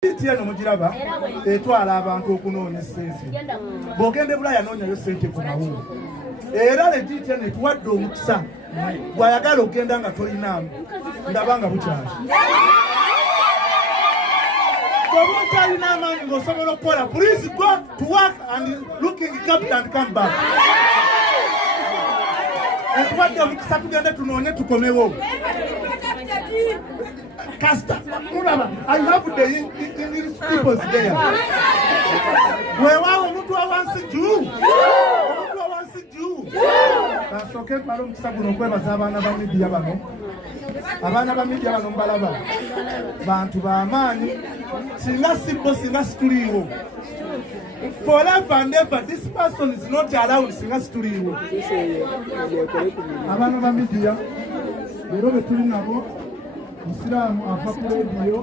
Tiano mugiraba etwala abantu okunoonya ssente. Bw'ogenda Bulaaya anoonyayo ssente ku mawungu. Era Tiano etuwadde omukisa bw'ayagala okgenda nga tolinaamu ndaba nga bukyali. Bw'oba okyalina amaanyi ng'osobola okukola, please go to work and looking capital and come back. Etuwadde omukisa tugende tunoonye tukomewo. Casta, I have the English people there. Where are you? Wants to do? Wants to do? That's okay. Malum sabuno kwa bazabana ba media bano. Abana ba media bano balaba. Bantu ba amani. Singa simple, singa studio. For life and ever, this person is not allowed singa studio. Abana ba media. Bero betuli nabo. Islam afa ku radio